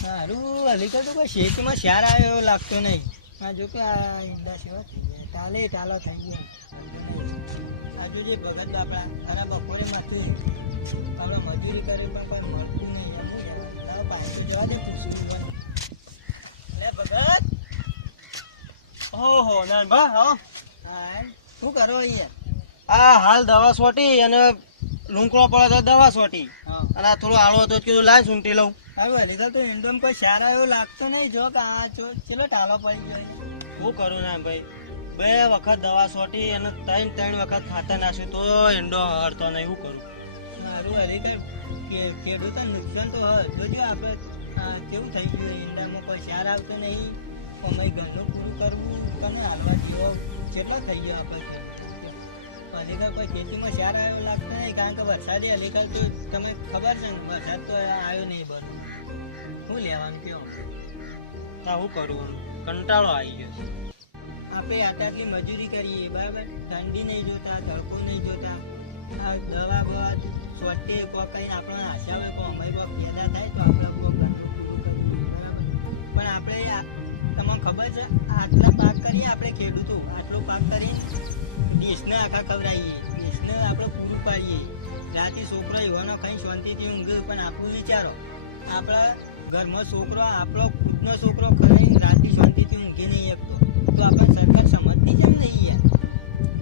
સારું અલીકલ તો કોઈ શેકમાં શાર આવ્યો એવો લાગતો નહીં. આ જો કે આ ઈંડા સેવા થઈ ગયા. તાલે તાલો થઈ ગયા. આજુ જે ભગત બાપડા તારા બપોરે માથે આપણે મજૂરી કરી બાપા મળતું નહીં. તારા પાસે જવા દે તું શું ભગત. ઓહો નાનભા હા. શું કરો અહીંયા? આ હાલ દવા સોટી અને લૂંકડો પડે તો દવા સોટી. અને આ થોડો આળો હતો કીધું લાય સૂંટી લઉં. સારું લીધા તો ઈંડોમાં કોઈ સારા એવું લાગતો નહીં. જો કે આ ચેલો ટાળો પડી ગયો શું કરું ના ભાઈ? બે વખત દવા સોટી અને ત્રણ ત્રણ વખત ખાતર નાખ્યું તો ઈંડો હરતો નહીં. શું કરું? મારું હરી કે- ખેડૂતો નુકસાન તો હર જોજો આપણે કેવું થઈ ગયું ઈંડામાં કોઈ સાર આવતો નહીં. અમારી ઘરનું પૂરું કરવું તમે હાલવા જેવો કેટલા થઈ ગયો આપણે હરીકર કોઈ ખેતીમાં સાર આવ્યો લાગતો નહીં કારણ કે વરસાદી હરીકર તો તમે ખબર છે ને વરસાદ તો આવ્યો નહીં બધું. શું લેવાનું કયો તો શું કરું કંટાળો આવી ગયો આપણે આટલી મજૂરી કરીએ બરાબર? ઠંડી નહીં જોતા તડકો નહીં જોતા. આ દવા બવા સ્વટે કોઈ કઈ આપણને આશા હોય અમારી કોઈ પેદા થાય તો આપણે કરીએ બરાબર? પણ આપણે તમને ખબર છે આટલા પાક કરીએ આપણે ખેડૂતો આટલો પાક કરીને દેશને આખા ખવડાવીએ. દેશને આપણે પૂરું પાડીએ. રાતે છોકરો એવાનો કંઈ શાંતિથી ઊંઘે. પણ આપણું વિચારો, આપણા ઘરમાં છોકરો, આપણો ખુદનો છોકરો ખાઈને રાતે શાંતિથી ઊંઘી નહીં શકતો તો. આપણે સરકાર સમજતી કેમ નહીં યાર?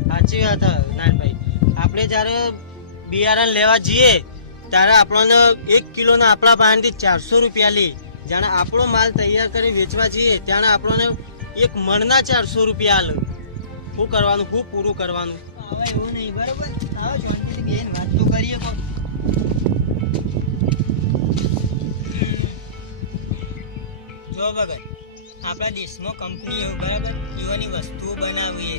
સાચી વાત નાનભાઈ. આપણે જ્યારે બિયારણ લેવા જઈએ, ત્યારે આપણને એક કિલોના આપણા પાસેથી ચારસો રૂપિયા લે. જાણે આપણો માલ તૈયાર કરી વેચવા જઈએ, ત્યારે આપણને એક મણના ચારસો રૂપિયા આલે. શું કરવાનું, શું પૂરું કરવાનું? હવે એવું નહીં, બરોબર? આવો શાંતિથી વાત તો કરીએ કોણ જો ભગત, આપણા દેશમાં કંપનીઓ, બરાબર? યુવાની વસ્તુઓ બનાવીએ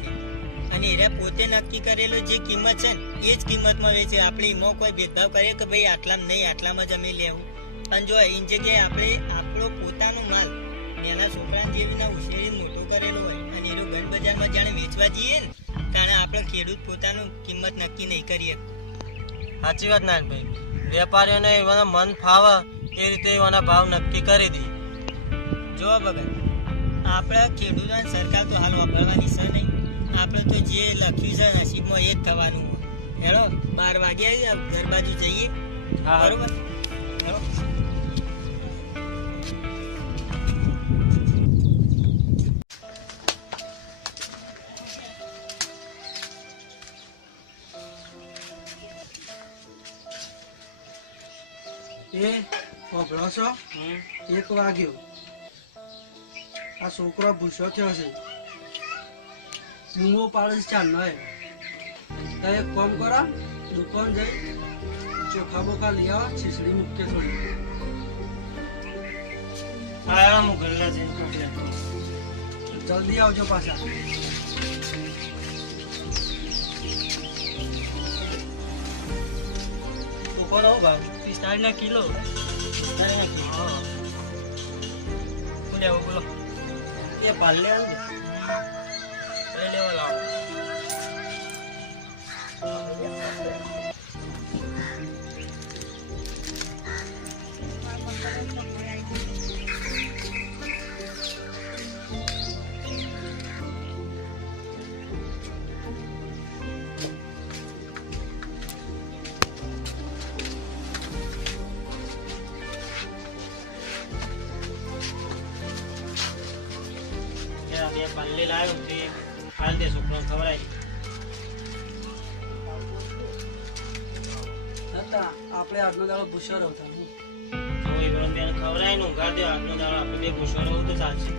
અને એરા પોતે નક્કી કરેલો જે કિંમત છે ને, એ જ કિંમતમાં વેચે. આપણે એમાં કોઈ ભેદભાવ કરીએ કે ભાઈ આટલામાં નહીં, આટલામાં જ અમે લેવું. અને જો એની જગ્યાએ આપણે, આપણો પોતાનો માલ નાના છોકરાને જેવીને ઉછેરી મોટો કરેલો હોય અને એનું ગણ બજારમાં જાણે વેચવા જઈએ ને ત્યારે આપણે ખેડૂત પોતાનું કિંમત નક્કી નહીં કરીએ સાચી વાત નાનભાઈ. વેપારીઓને એવાના મન ફાવે એ રીતે એવાના ભાવ નક્કી કરી દે. જો ભગત આપણા ખેડૂતોને સરકાર તો હાલ વાપરવાની છે નહીં. આપણે તો જે લખ્યું છે નસીબમાં એ જ થવાનું હેલો બાર વાગે ઘર બાજુ જઈએ. હા બરોબર? હેડો હમ. એક વાગ્યો. આ છોકરો ભૂસો થયો છે. બૂમો પાડે છે ચાંદનો એ. તો એક કામ કરો દુકાન જઈ ચોખા બોખા લઈ આવો છીસડી મૂકે થોડી. હેડો હું નાખું. જલ્દી આવજો પાછા. દુકાન આવું ભાવ પિસ્તાળીના કિલો. લેવું બોલો? એ પાલે લઈ લેવા લાવો. ત્યાં બે પાલે લાવ્યો તે હાલ દે છોકરાને ખવડાવી હતા આપણે આજનો દાડો ભૂસો રહતા હું જો એ ગરમ બેન ખવડાવી ને ઊંઘાડ દે આજનો દાડો આપણે બે ગુસ્સો રહું તો ચાલશે.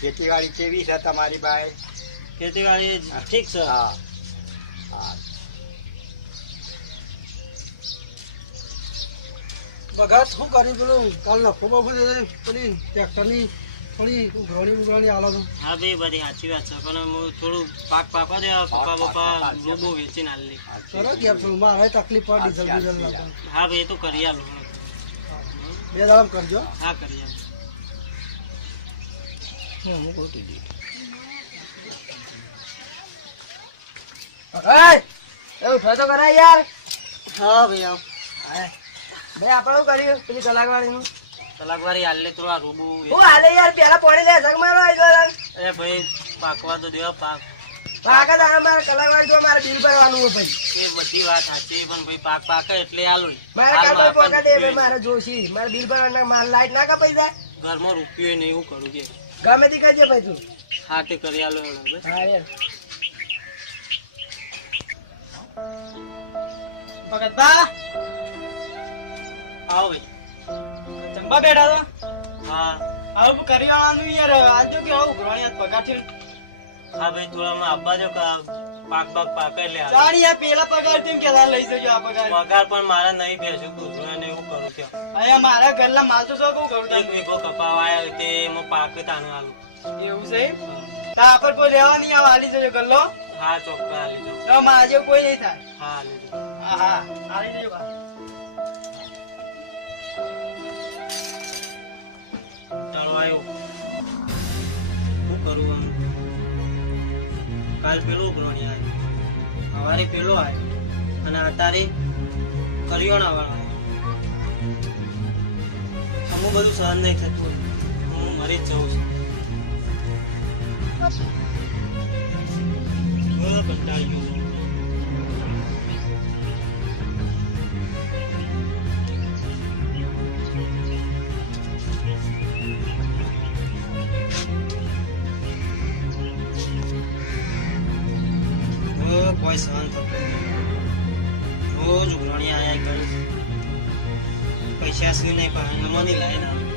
ખેતીવાડી કેવી છે તમારી ભાઈ ખેતીવાડી ઠીક છે. હા. હા. બગાત શું કરી પેલું? કાલ નફો બફો દે પેલી ટ્રેક્ટરની થોડી ઉઘરાણી ઉઘરાણી આલો તો હા ભાઈ બધી સાચી વાત છે. પણ હું થોડું પાક પાકવા દે પપ્પા પપ્પા રોબો વેચી ના લે કરો ગેપ છું મારે તકલીફ પડે ડીઝલ ડીઝલ લાગે હા ભાઈ એ તો કરી આલો. બે દામ કરજો. હા કરીએ એ ઉઠો તો કરાય યાર. હા ભાઈ આવ. ભાઈ આપણે શું કર્યું? પેલી કલાકવાળીનું કલાકવારી હાલે થોડા રૂબુ હું હાલે યાર પેલા પોણી લે જગ મારો આવી ગયો એ ભાઈ પાકવા તો દેવા પાક. પાકા દાણા મારે કલાકવાળી જો મારે બિલ ભરવાનું હોય ભાઈ. એ બધી વાત સાચી પણ ભાઈ પાક પાકે એટલે આલું મારે પોકા દે ભાઈ મારે જોશી. મારે બિલ ભરવાના મારે લાઈટ ના કપાઈ જાય. ઘરમાં રૂપિયો નહીં એવું કરું કે. ગમે તે કહેજે ભાઈ તું. હા તે કરી આલો હા યાર. ભગતભા! આવો ભાઈ. ચંપા બેઠા તો હા. આવું કરિયાણાનું યાર. આજુ કે આવું ઘણી થયો. હા ભાઈ થોડા માં આપવા જો પાક પાક પાકે લે. યાર પેલા પગાર તેમ કેતા લઈ જજો આ પગાર. પગાર પણ મારા નહીં બેસું કૂતરું ને એવું કરું કે અહીંયા મારા ઘરના માલ તો શું કરું એક વીઘો કપાવા આવ્યો તે એમાં પાક તાનું આલું. એવું છે તા આપણે કોઈ લેવા નહીં આવે આલી જજો ગલ્લો હા ચોક્કસ આલી જાઉં. તો માજે કોઈ નહીં થાય. હા આલી જાઉં. હા હા. આલી જજો બા. આમ કાલ પેલો ઉઘરાણી આવ્યો સવારે પેલો આવ્યો અને અત્યારે કરિયાણા વાળો અમુક બધું સહન નહીં થતું હું મરી જ જાઉં છું. કંટાળી ગયો કોઈ સહન થતું. રોજ ઉઘરણી આયા કરી પૈસા શું પણ નહીં લાય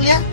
Iya.